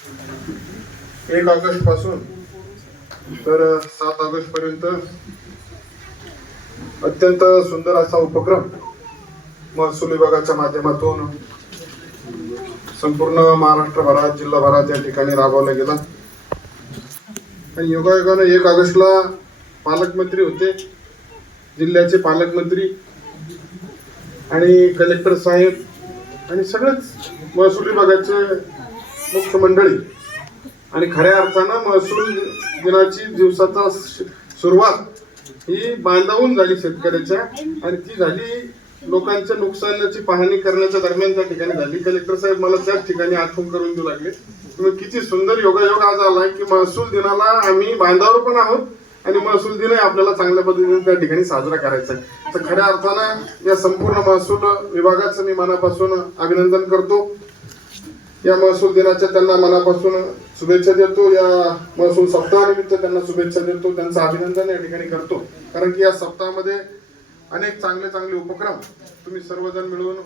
एक ऑगस्टपासून तर सात ऑगस्ट पर्यंत अत्यंत सुंदर असा उपक्रम महसूल विभागाच्या माध्यमातून संपूर्ण महाराष्ट्रभरात जिल्हाभरात या ठिकाणी राबवला गेला. आणि योगायोगानं एक ऑगस्टला पालकमंत्री होते. जिल्ह्याचे पालकमंत्री आणि कलेक्टर साहेब आणि सगळेच महसूल विभागाचे मुख्य मंडळी आणि खऱ्या अर्थानं महसूल दिनाची दिवसाचा श- सुरुवात ही बांधावून झाली शेतकऱ्याच्या आणि ती झाली लोकांच्या नुकसानाची पाहणी करण्याच्या दरम्यान त्या ठिकाणी झाली. कलेक्टर साहेब मला त्याच ठिकाणी आठवण करून देऊ लागले. तुम्ही किती सुंदर योगायोग आज आला की महसूल दिनाला आम्ही बांधावर पण आहोत आणि महसूल दिनही आपल्याला चांगल्या पद्धतीने त्या ठिकाणी साजरा करायचा आहे. तर खऱ्या अर्थानं या संपूर्ण महसूल विभागाचं मी मनापासून अभिनंदन करतो. या महसूल दिनाच्या त्यांना मनापासून शुभेच्छा देतो. या महसूल सप्ताहानिमित्त त्यांना शुभेच्छा देतो. त्यांचं अभिनंदन या ठिकाणी करतो. कारण की या सप्ताहामध्ये अनेक चांगले चांगले उपक्रम तुम्ही सर्वजण मिळून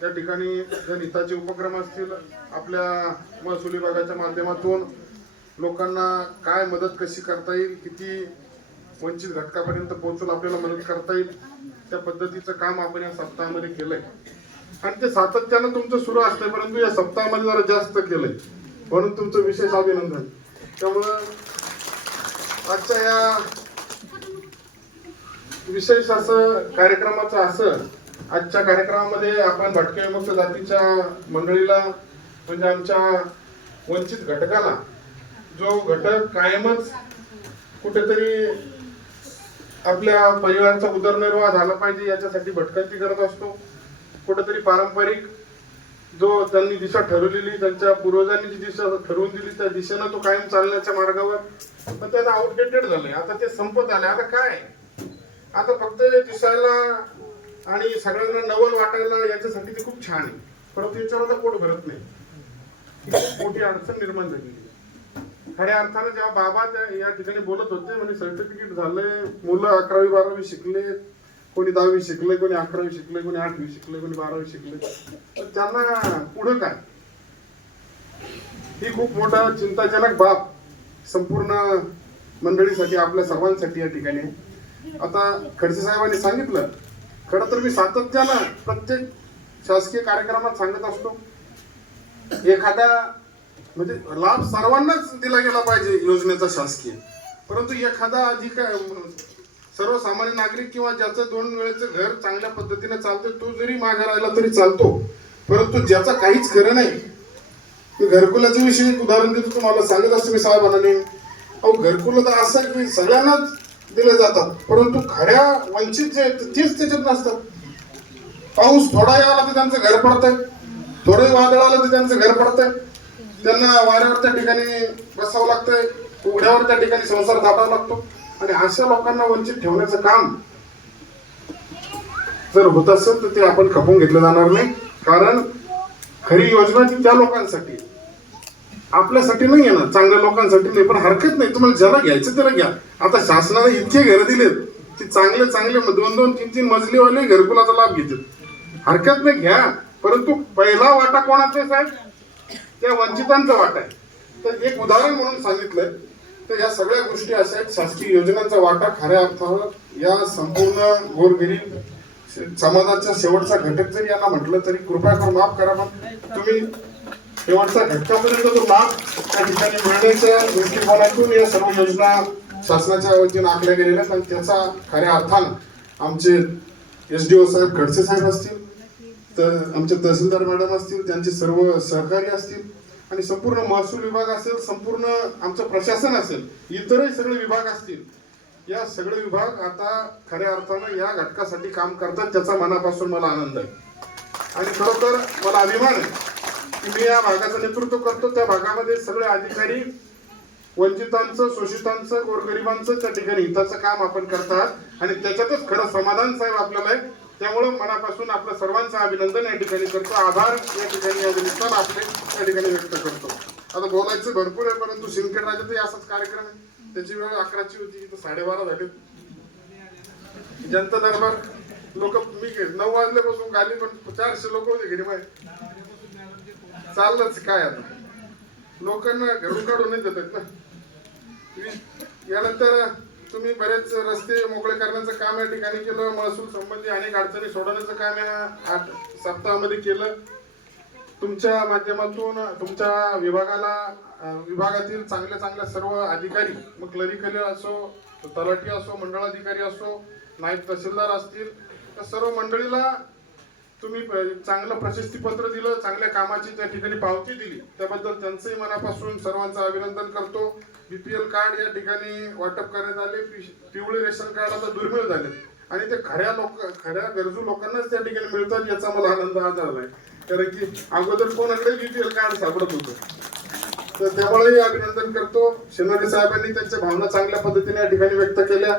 त्या ठिकाणी जनहिताचे उपक्रम असतील आपल्या महसूल विभागाच्या माध्यमातून लोकांना काय मदत कशी करता येईल किती वंचित घटकापर्यंत पोहोचून आपल्याला मदत करता येईल त्या पद्धतीचं काम आपण या सप्ताहामध्ये केलंय. आणि ते सातत्यानं तुमचं सुरू असतंय परंतु या सप्ताहामध्ये जरा जास्त केलंय. म्हणून तुमचं विशेष अभिनंदन. त्यामुळं आजच्या या विशेष असं कार्यक्रमाचं असं आजच्या कार्यक्रमामध्ये आपण भटके विमुक्त जातीच्या मंडळीला म्हणजे आमच्या वंचित घटकाला जो घटक कायमच कुठेतरी आपल्या परिवाराचा उदरनिर्वाह झाला पाहिजे याच्यासाठी भटकंती करत असतो. कुठेतरी पारंपरिक जो त्यांनी दिशा ठरवलेली त्यांच्या पूर्वजांनी जी दिशा ठरवून दिली त्या दिशेनं तो कायम चालण्याच्या मार्गावर पण त्याला आउटडेटेड झालंय. आता ते संपत आले आता काय? आता फक्त दिसायला आणि सगळ्यांना नवल वाटायला याच्यासाठी ते खूप छान आहे. परंतु याच्यावर आता पोट भरत नाही. खूप मोठी अडचण निर्माण झालेली खऱ्या अर्थानं जेव्हा बाबा त्या या ठिकाणी बोलत होते म्हणजे सर्टिफिकेट झाले मुलं अकरावी बारावी शिकले कोणी दहावी शिकले कोणी अकरावी शिकले कोणी आठवी शिकले कोणी बारावी शिकले तर त्यांना पुढं काय? ही खूप मोठा चिंताजनक बाब संपूर्ण मंडळीसाठी आपल्या सर्वांसाठी या ठिकाणी आता खडसे साहेबांनी सांगितलं खरं तर मी सातत्यानं प्रत्येक शासकीय कार्यक्रमात सांगत असतो एखाद्या म्हणजे लाभ सर्वांनाच दिला गेला पाहिजे योजनेचा शासकीय. परंतु एखादा अधिकार सर्वसामान्य नागरिक किंवा ज्याचं दोन वेळेचं घर चांगल्या पद्धतीने चालतं तो जरी मागे राहिला तरी चालतो. परंतु ज्याचा काहीच खरं नाही मी घरकुलाच्या विषयी उदाहरण देतो तुम्हाला सांगत असतो मी साहेबांना. अहो घरकुल तर असं आहे की सगळ्यांनाच दिले जातात परंतु खऱ्या वंचित जे आहेत तेच त्याच्यात नसतात. पाऊस थोडा आला तर त्यांचं घर पडतंय थोडं वादळ आलं तर त्यांचं घर पडतंय. त्यांना वाऱ्यावर त्या ठिकाणी बसावं लागतंय उघड्यावर त्या ठिकाणी संसार थाटावा लागतो. आणि अशा लोकांना वंचित ठेवण्याचं काम जर होत असेल तर ते आपण खपून घेतलं जाणार नाही. कारण खरी योजना ती त्या लोकांसाठी. आपल्यासाठी नाही येणार चांगल्या लोकांसाठी नाही पण हरकत नाही. तुम्हाला ज्याला घ्यायचं त्याला घ्या. आता शासनाने इतके घर दिलेत की चांगले चांगले दोन दोन तीन तीन मजलीवाले घरकुलाचा लाभ घेतात. हरकत नाही घ्या. परंतु पहिला वाटा कोणाचा आहे साहेब? त्या वंचितांचा वाटा आहे. तर एक उदाहरण म्हणून सांगितलंय. तर या सगळ्या गोष्टी अशा आहेत. शासकीय योजनांचा वाटा खऱ्या अर्थानं या संपूर्ण गोरगरीब समाजाचा शेवटचा घटक जरी यांना म्हटलं तरी कृपया करून माफ करा पण तुम्ही शेवटचा घटकापर्यंत तो माफ त्या ठिकाणी मिळण्याच्या दृष्टिकोनातून या सर्व योजना शासनाच्या वतीनं आखल्या गेलेल्या आहेत. आणि त्याचा खऱ्या अर्थानं आमचे एस डी ओ साहेब खडसे साहेब असतील तर आमचे तहसीलदार मॅडम असतील त्यांचे सर्व सहकारी असतील आणि संपूर्ण महसूल विभाग असेल संपूर्ण आमचं प्रशासन असेल इतरही सगळे विभाग असतील या सगळे विभाग आता खऱ्या अर्थानं या घटकासाठी काम करतात त्याचा मनापासून मला आनंद आहे. आणि खरोखर मला अभिमान आहे की मी या भागाचं नेतृत्व करतो. त्या भागामध्ये सगळे अधिकारी वंचितांचं शोषितांचं गोरगरिबांचं त्या ठिकाणी हिताचं काम आपण करतात. आणि त्याच्यातच खरं समाधान साहेब आपल्याला आहे. त्यामुळे मनापासून आपलं सर्वांचं अभिनंदन या ठिकाणी करतो. आभार या ठिकाणी या निमित्तानं आपले या ठिकाणी व्यक्त करतो. आता बोलायचं भरपूर आहे परंतु सिंदखेड राज्यातही असाच कार्यक्रम आहे. त्याची वेळ अकराची होती इथं साडेबारा झाले. जनता दरबार लोक मी नऊ वाजल्यापासून गाली पण चारशे लोक होते घरी माहिती चाललंच काय आता? लोकांना घरून काढून देतात ना. यानंतर तुम्ही बरेच रस्ते मोकळे करण्याचं काम या ठिकाणी केलं महसूल संबंधी अनेक अडचणी सोडवण्याचं काम या आठ सप्ताहामध्ये केलं. तुमच्या माध्यमातून तुमच्या विभागाला विभागातील चांगल्या चांगल्या सर्व अधिकारी मग क्लरिकल असो तलाठी असो मंडळाधिकारी असो नायब तहसीलदार असतील तर सर्व मंडळीला तुम्ही चांगलं प्रशस्तीपत्र दिलं चांगल्या कामाची त्या ठिकाणी पावती दिली. त्याबद्दल त्यांचंही मनापासून सर्वांचं अभिनंदन करतो. बीपीएल कार्ड या ठिकाणी वाटप करण्यात आले. पिवळे रेशन कार्ड आता दुर्मिळ झाले. आणि ते खऱ्या लोक खऱ्या गरजू लोकांनाच त्या ठिकाणी मिळतात याचा मला आनंद आज झालाय कारण की अगोदर कोणाकडे बीपीएल कार्ड सापडत होतं. तर त्यामुळेही अभिनंदन करतो. शिंदे साहेबांनी त्यांच्या भावना चांगल्या पद्धतीने या ठिकाणी व्यक्त केल्या.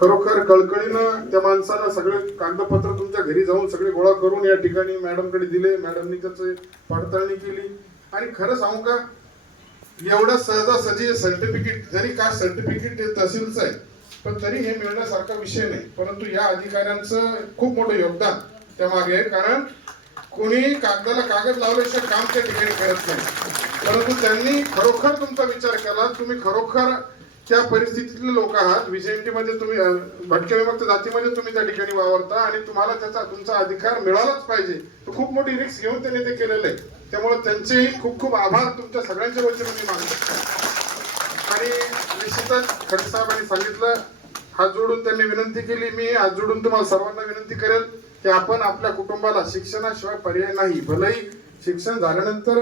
खरोखर कळकळीनं त्या माणसानं सगळे कागदपत्र तुमच्या घरी जाऊन सगळे गोळा करून या ठिकाणी मॅडमकडे दिले मॅडमनी त्याचे पडताळणी केली. आणि खरं सांगू का एवढं सहजासहजी सर्टिफिकेट जरी का सर्टिफिकेट हे तहसीलचं आहे पण तरी हे मिळण्यासारखा विषय नाही. परंतु या अधिकाऱ्यांचं खूप मोठं योगदान त्या मागे आहे. कारण कोणी कागदाला कागद लावल्याशिवाय काम त्या ठिकाणी करत नाही. परंतु त्यांनी खरोखर तुमचा विचार केला तुम्ही खरोखर त्या परिस्थितीतले लोक आहात. विजयंती तुम्ही भटक्या विभक्त जातीमध्ये तुम्ही त्या ठिकाणी वावरता आणि तुम्हाला त्याचा तुमचा अधिकार मिळालाच पाहिजे. खूप मोठी रिस्क घेऊन त्यांनी ते केलेलं आहे. त्यामुळे त्यांचेही खूप खूप आभार. तुमच्या सगळ्यांच्या वतीने मी मानतो आणि निश्चितच खडसे साहेबांनी सांगितलं हात जोडून त्यांनी विनंती केली. मी हात जोडून तुम्हाला सर्वांना विनंती करेल की आपण आपल्या कुटुंबाला शिक्षणाशिवाय पर्याय नाही. भलेही शिक्षण झाल्यानंतर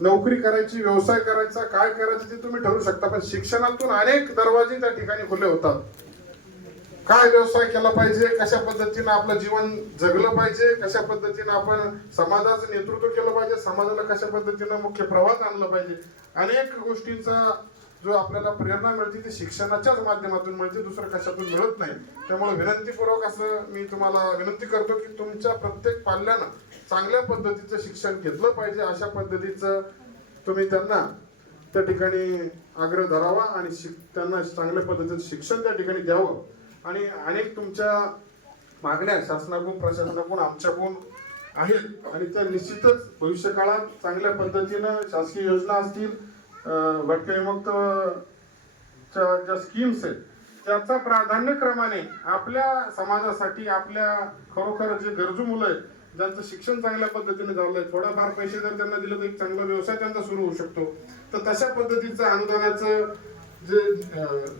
नोकरी करायची व्यवसाय करायचा काय करायचं ते तुम्ही ठरवू शकता. पण शिक्षणातून अनेक दरवाजे त्या ठिकाणी खुले होतात. काय व्यवसाय केला पाहिजे कशा पद्धतीनं आपलं जीवन जगलं पाहिजे कशा पद्धतीनं आपण समाजाचं नेतृत्व केलं पाहिजे समाजाला कशा पद्धतीनं मुख्य प्रवाहात आणलं पाहिजे अनेक गोष्टींचा जो आपल्याला प्रेरणा मिळते ती शिक्षणाच्याच माध्यमातून मिळते दुसरं कशातून मिळत नाही. त्यामुळे विनंतीपूर्वक असं मी तुम्हाला विनंती करतो की तुमच्या प्रत्येक पाल्यानं चांगल्या पद्धतीचं शिक्षण घेतलं पाहिजे. अशा पद्धतीचं तुम्ही त्यांना त्या ठिकाणी आग्रह धरावा आणि शिक त्यांना चांगल्या पद्धतीचं शिक्षण त्या ठिकाणी द्यावं. आणि अनेक तुमच्या मागण्या शासनाकडून प्रशासनाकडून आमच्याकडून आहेत. आणि त्या निश्चितच भविष्यकाळात चांगल्या पद्धतीनं शासकीय योजना असतील अं, च्या ज्या स्कीम्स आहेत त्याचा प्राधान्यक्रमाने आपल्या समाजासाठी आपल्या खरोखर जे गरजू मुलं आहेत ज्यांचं शिक्षण चांगल्या पद्धतीने झालंय थोडाफार पैसे जर त्यांना दिले तर एक चांगला व्यवसाय त्यांचा सुरू होऊ शकतो. तर तशा पद्धतीचं अनुदानाचं जे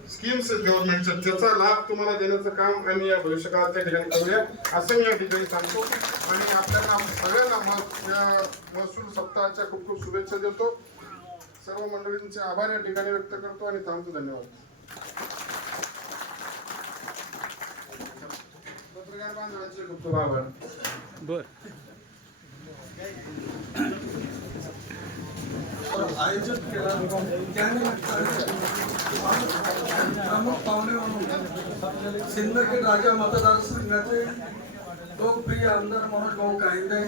स्कीम्स आहेत गव्हर्नमेंटच्या त्याचा लाभ तुम्हाला देण्याचं काम आम्ही या भविष्यकाळात त्या ठिकाणी करूया. असं मी या ठिकाणी सांगतो. आणि आपल्याला सगळ्यांना या महसूल सप्ताहाच्या खूप खूप शुभेच्छा देतो. सर्व मंडळींचे आभार या ठिकाणी व्यक्त करतो आणि थांबतो. धन्यवाद. पत्रकार बांधवांचे खूप खूप आभार. बर. आयोजित केला. त्यानिमित्ताने प्रमुख पाहुणे म्हणून सिंदखेड राजा मतदारसंघाचे लोकप्रिय आमदार मनोज भाऊ कायंदे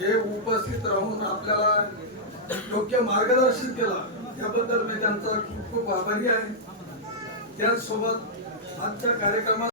हे उपस्थित राहून आपल्याला योग्य मार्गदर्शन केला त्याबद्दल मी त्यांचा खूप खूप आभारी आहे. त्याचसोबत आजच्या कार्यक्रमात